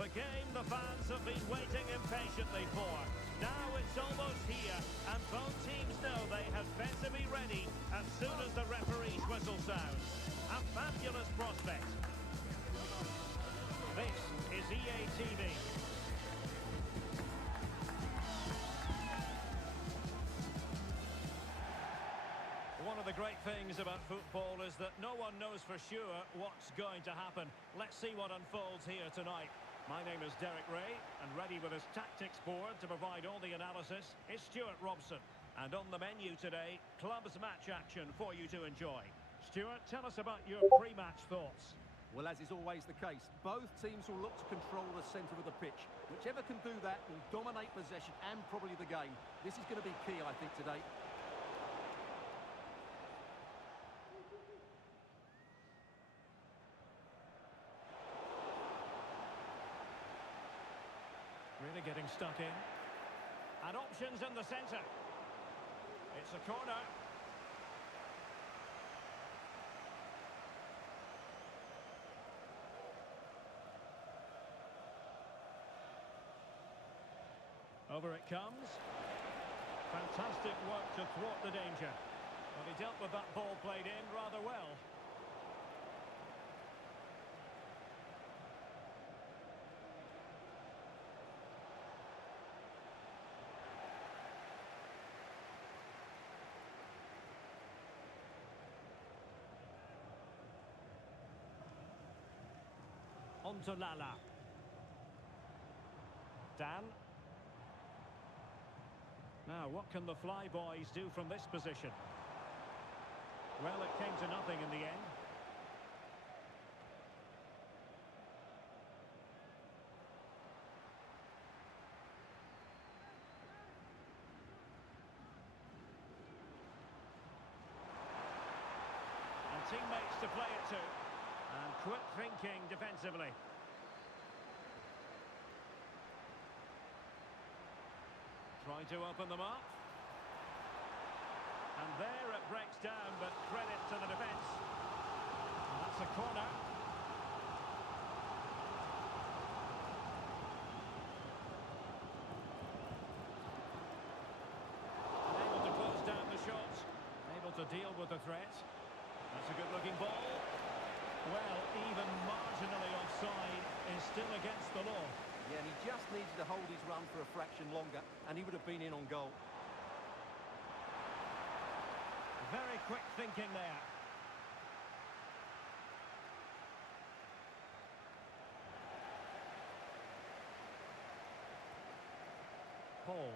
The game the fans have been waiting impatiently for. Now it's almost here, and both teams know they had better be ready as soon as the referee's whistle sounds. A fabulous prospect. This is EATV. One of the great things about football is that no one knows for sure what's going to happen. Let's see what unfolds here tonight. My name is Derek Ray, and ready with his tactics board to provide all the analysis is Stuart Robson. And on the menu today, clubs match action for you to enjoy. Stuart, tell us about your pre-match thoughts. Well, as is always the case, both teams will look to control the centre of the pitch. Whichever can do that will dominate possession and probably the game. This is going to be key, I think, today. Really getting stuck in. And options in the centre. It's a corner. Over it comes. Fantastic work to thwart the danger. But he dealt with that ball played in rather well. On to Lala. Dan. Now, what can the Flyboys do from this position? Well, it came to nothing in the end. And teammates to play it to. And quick thinking defensively. Trying to open them up. And there it breaks down, but credit to the defence. That's a corner. Able to close down the shot. Able to deal with the threat. That's a good-looking ball. Well, even marginally offside is still against the law. Yeah, and he just needed to hold his run for a fraction longer, and he would have been in on goal. Very quick thinking there. Paul.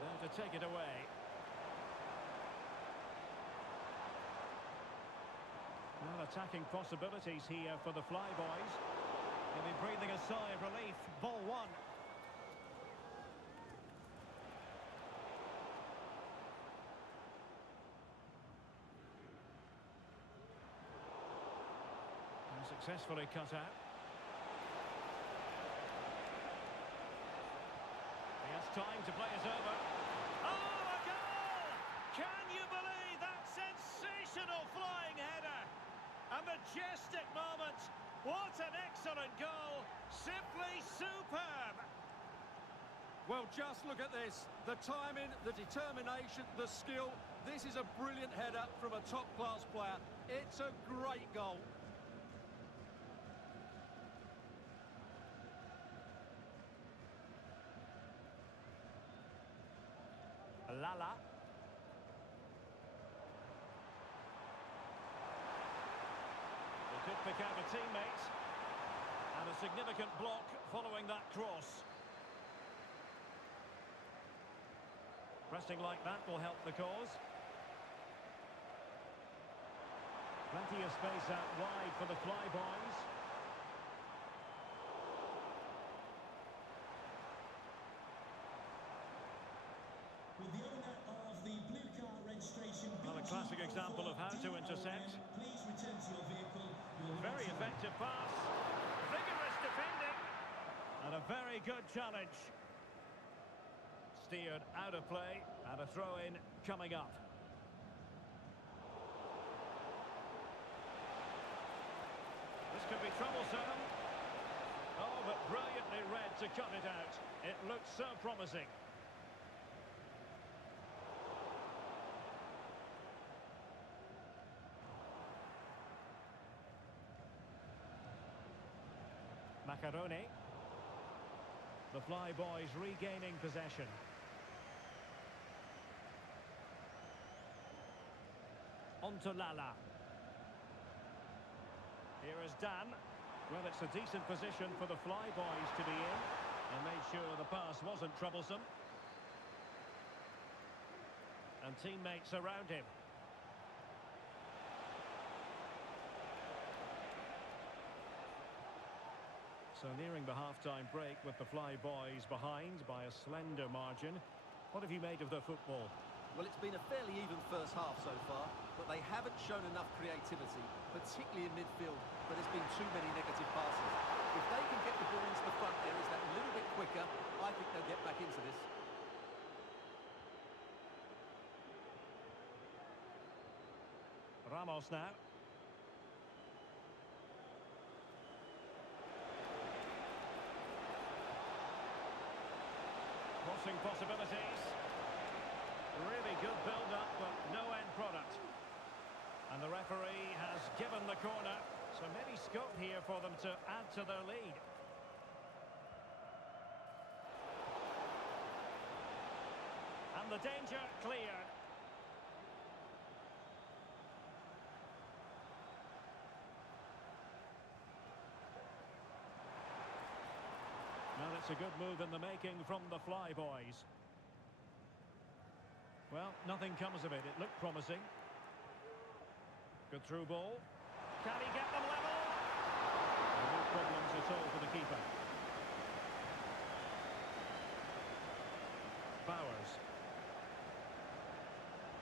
There to take it away. Well, attacking possibilities here for the Flyboys. They'll be breathing a sigh of relief. Ball one. And successfully cut out. He has time to play it over. Oh, a goal! Can you believe that sensational flying header? A majestic moment. What an excellent goal. Simply superb. Well, just look at this. The timing, the determination, the skill. This is a brilliant header from a top-class player. It's a great goal. Lala. He could pick out a teammate. And a significant block following that cross. Pressing like that will help the cause. Plenty of space out wide for the Flyboys. With the owner of the blue car registration. Well, a classic example of how to intercept. Please return to your vehicle. Very effective pass. Vigorous defending. And a very good challenge. Steered out of play, and a throw-in coming up. could be troublesome. Oh, but brilliantly read to cut it out. It looks so promising. Macaroni. The Fly Boys regaining possession. On to Lala. Here is Dan. Well, it's a decent position for the Fly Boys to be in, and made sure the pass wasn't troublesome. And teammates around him. So nearing the half-time break with the Fly Boys behind by a slender margin. What have you made of the football? Well, it's been a fairly even first half so far, but they haven't shown enough creativity, particularly in midfield, but there's been too many negative passes. If they can get the ball into the front areas that little bit quicker, I think they'll get back into this. Ramos now. Crossing possibilities. Really good build-up, but no end product. And the referee has given the corner, so maybe scope here for them to add to their lead. And the danger cleared. Well, it's a good move in the making from the Fly Boys. Well, nothing comes of it. It looked promising. Good through ball. Can he get them level? No problems at all for the keeper. Bowers.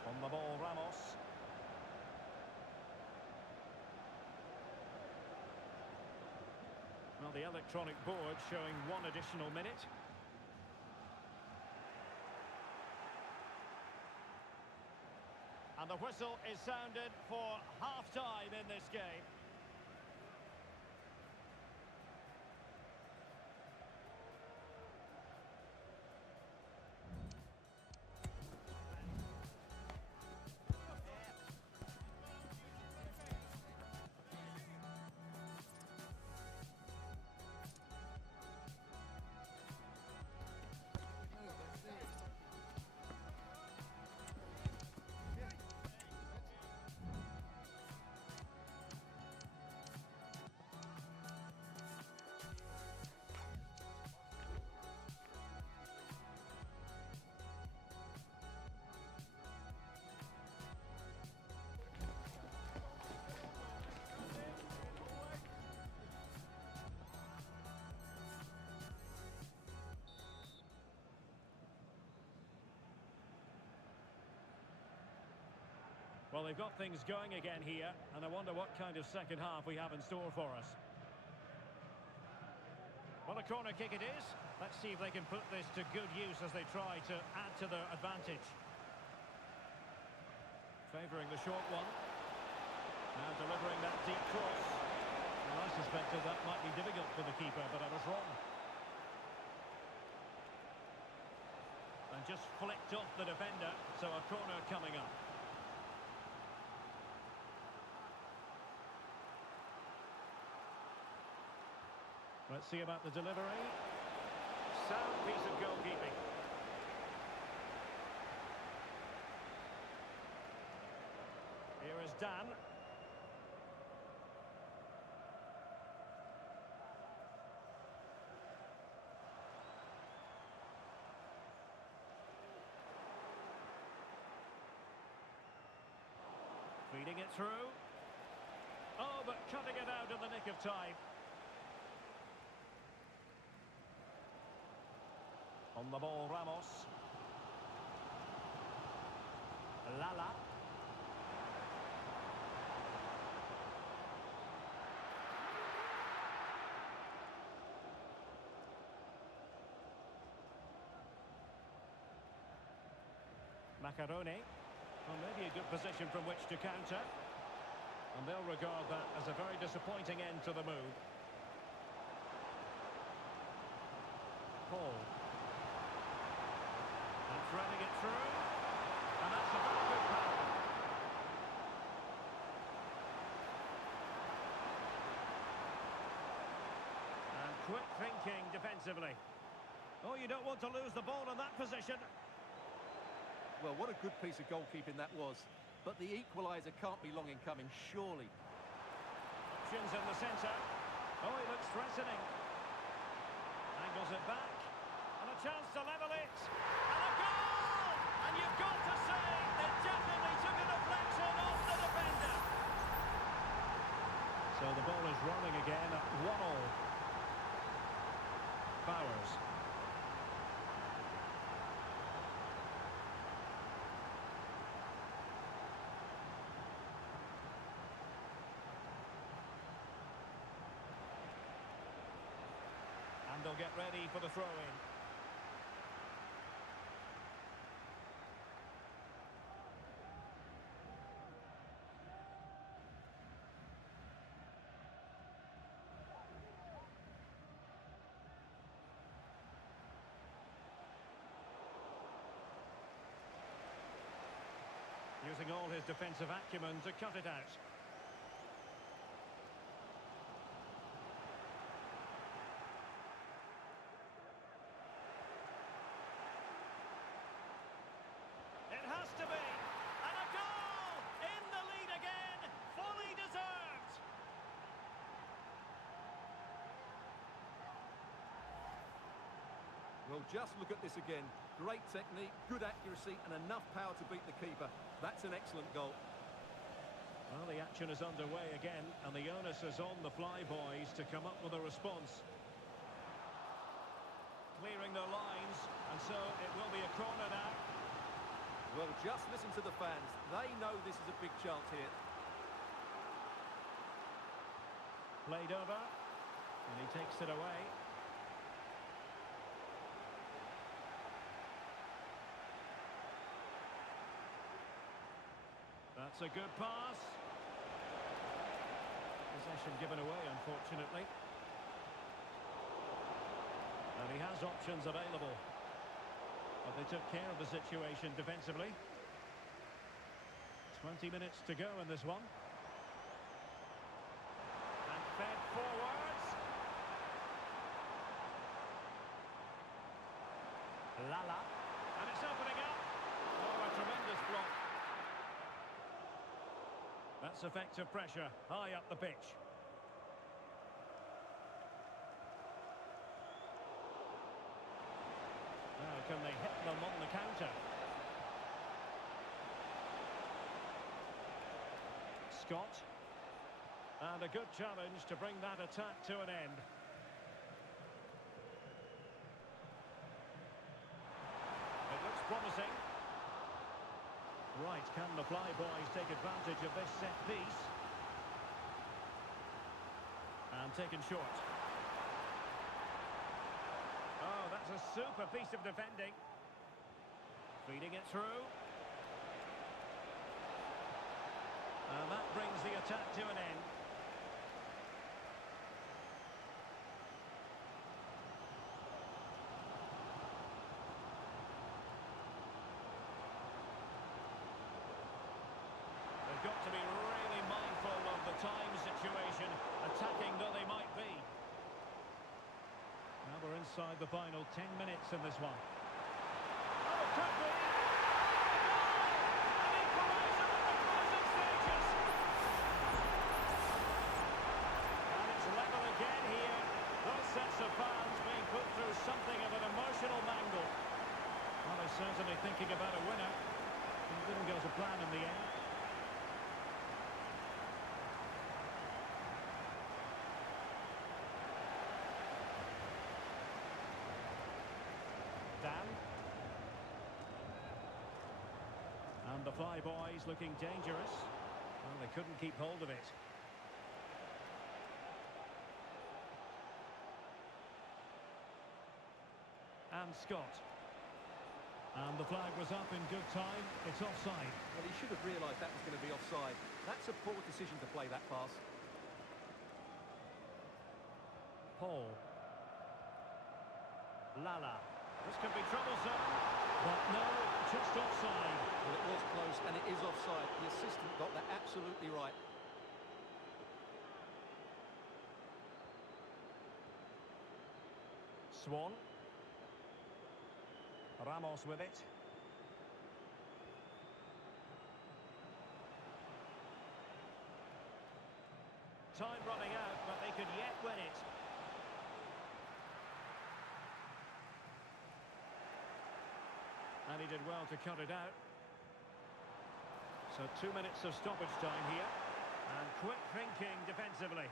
On the ball, Ramos. Well, the electronic board showing one additional minute. And the whistle is sounded for half-time in this game. Well, they've got things going again here, and I wonder what kind of second half we have in store for us. Well, a corner kick it is. Let's see if they can put this to good use as they try to add to their advantage. Favouring the short one. Now delivering that deep cross. Well, I suspected that might be difficult for the keeper, but I was wrong. And just flicked off the defender, so a corner coming up. Let's see about the delivery. Sound piece of goalkeeping. Here is Dan. Feeding it through. Oh, but cutting it out in the nick of time. On the ball, Ramos. Lala. Macaroni. Well, maybe a good position from which to counter. And they'll regard that as a very disappointing end to the move. Paul. And threading it through. And that's a very good pass. And quick thinking defensively. Oh, you don't want to lose the ball in that position. Well, what a good piece of goalkeeping that was. But the equaliser can't be long in coming, surely. Options in the centre. Oh, he looks threatening. Angles it back. And a chance to level it. And a goal! And you've got to say, they definitely took a deflection off the defender. So the ball is rolling again at 1-1. Bowers. And they'll get ready for the throw-in. Using all his defensive acumen to cut it out. It has to be. And a goal! In the lead again. Fully deserved. Well, just look at this again. Great technique, good accuracy, and enough power to beat the keeper. That's an excellent goal. Well, the action is underway again, and the onus is on the Flyboys to come up with a response. Clearing their lines, and so it will be a corner now. Well, just listen to the fans. They know this is a big chance here. Played over, and he takes it away. That's a good pass. Possession given away, unfortunately. And he has options available. But they took care of the situation defensively. 20 minutes to go in this one. And fed forwards. Lala. And it's opening up. Oh, a tremendous block. That's effective pressure, high up the pitch. Now, can they hit them on the counter? Scott. And a good challenge to bring that attack to an end. It looks promising. Right, can the Flyboys take advantage of this set piece? And taken short. Oh, that's a super piece of defending. Feeding it through. And that brings the attack to an end. They've got to be really mindful of the time situation, attacking though they might be. Now we're inside the final 10 minutes in this one. Oh, it could be! An equaliser in the closing stages! And it's level again here. Those sets of fans being put through something of an emotional mangle. Well, they're certainly thinking about a winner. It didn't go to plan in the end. And the Flyboys looking dangerous. Well, they couldn't keep hold of it. And Scott. And the flag was up in good time. It's offside. Well, he should have realised that was going to be offside. That's a poor decision to play that pass. Paul. Lala. This could be troublesome. But no, just offside. Well, it was close, and it is offside. The assistant got that absolutely right. Swan. Ramos with it. Time running out, but they could yet win it. And he did well to cut it out. So 2 minutes of stoppage time here. And quick thinking defensively.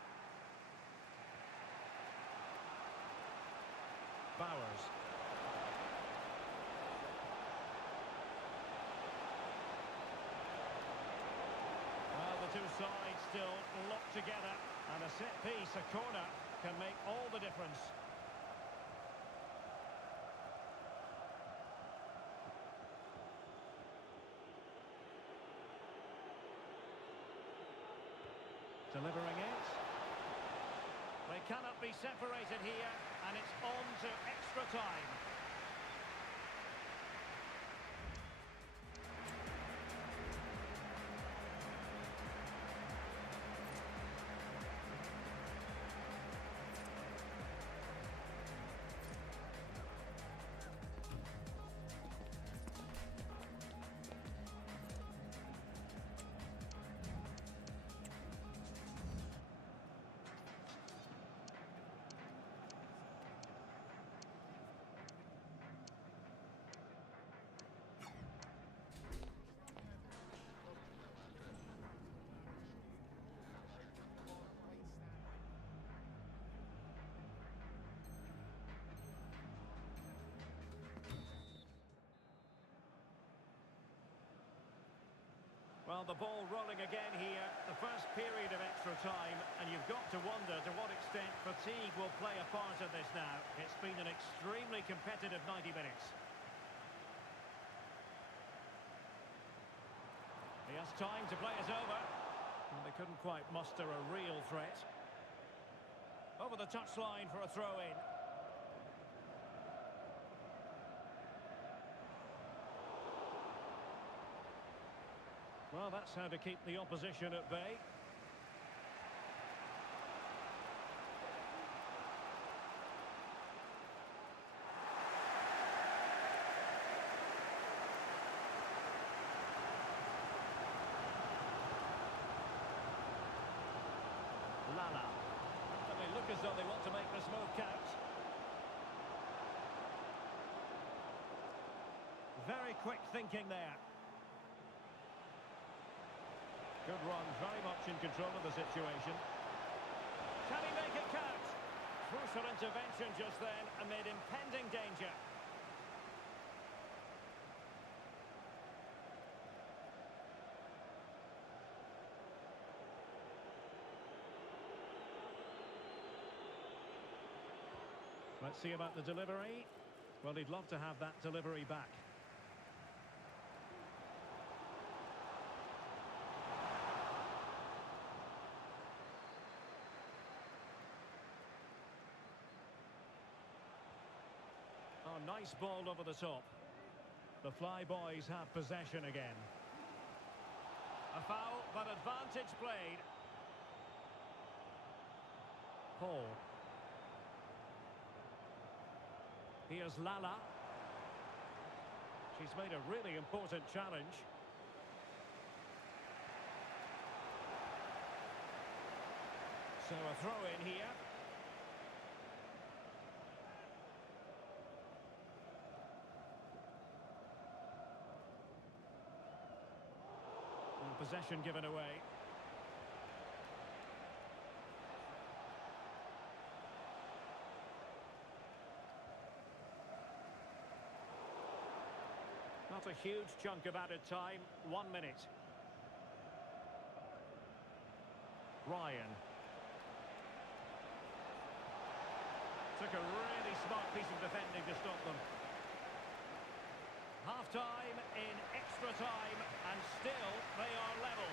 Bowers. Well, the two sides still locked together. And a set piece, a corner, can make all the difference. Delivering it. They cannot be separated here, and it's on to extra time. Well, the ball rolling again here, the first period of extra time, and you've got to wonder to what extent fatigue will play a part in this now. It's been an extremely competitive 90 minutes. He has time to play it over. And they couldn't quite muster a real threat. Over the touchline for a throw-in. Well, that's how to keep the opposition at bay. Lala. And they look as though they want to make this move count. Very quick thinking there. Good run, very much in control of the situation. Can he make it count? Crucial intervention just then amid impending danger. Let's see about the delivery. Well, he'd love to have that delivery back. Oh, nice ball over the top. The Fly Boys have possession again. A foul, but advantage played. Paul. Here's Lala. She's made a really important challenge. So a throw-in here. And possession given away. Not a huge chunk of added time, 1 minute. Ryan. Took a really smart piece of defending to stop them. Half-time in extra time, and still they are level.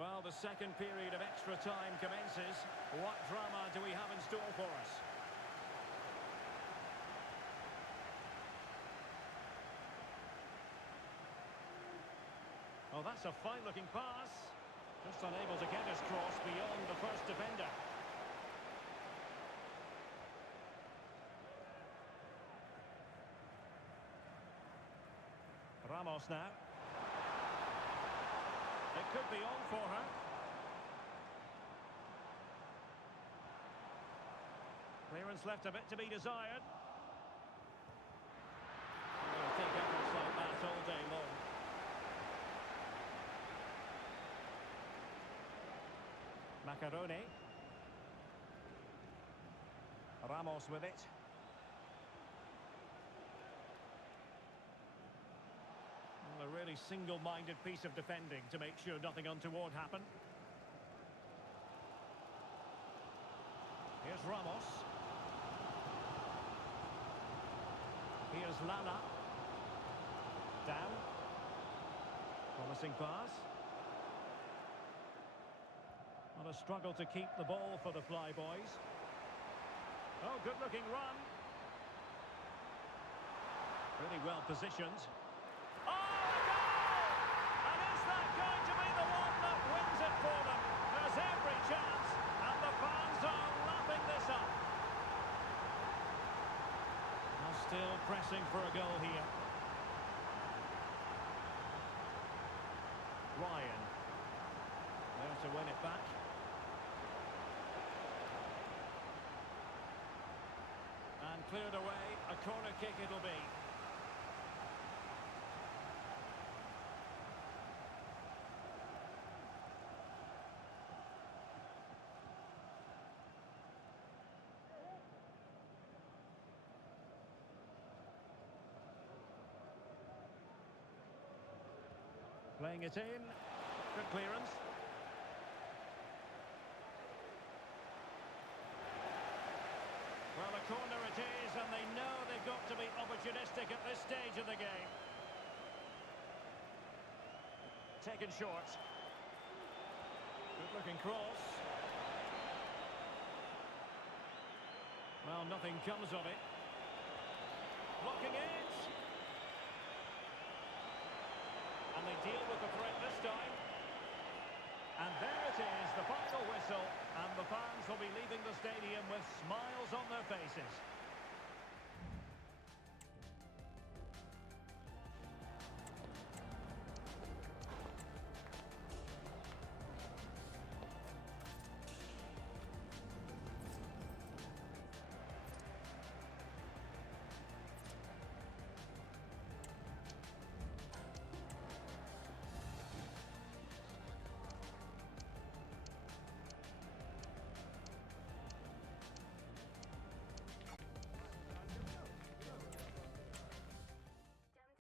Well, the second period of extra time commences. What drama do we have in store for us? Oh, that's a fine-looking pass. Just unable to get his cross beyond the first defender. Ramos now. It could be on for her. Clearance left a bit to be desired. They'll take efforts like that all day long. Macaroni. Ramos with it. Well, a really single-minded piece of defending to make sure nothing untoward happened. Here's Ramos. Here's Lala. Down. Promising pass. Not a struggle to keep the ball for the Flyboys. Oh, good-looking run. Really well positioned. Oh, a goal! And is that going to be the one that wins it for them? There's every chance, and the fans are lapping this up. Now still pressing for a goal here. Ryan. There to win it back. And cleared away, a corner kick it'll be. Playing it in. Good clearance. Well, a corner it is, and they know they've got to be opportunistic at this stage of the game. Taken short. Good-looking cross. Well, nothing comes of it. Blocking it. And they deal with the threat this time. And there it is, the final whistle. And the fans will be leaving the stadium with smiles on their faces.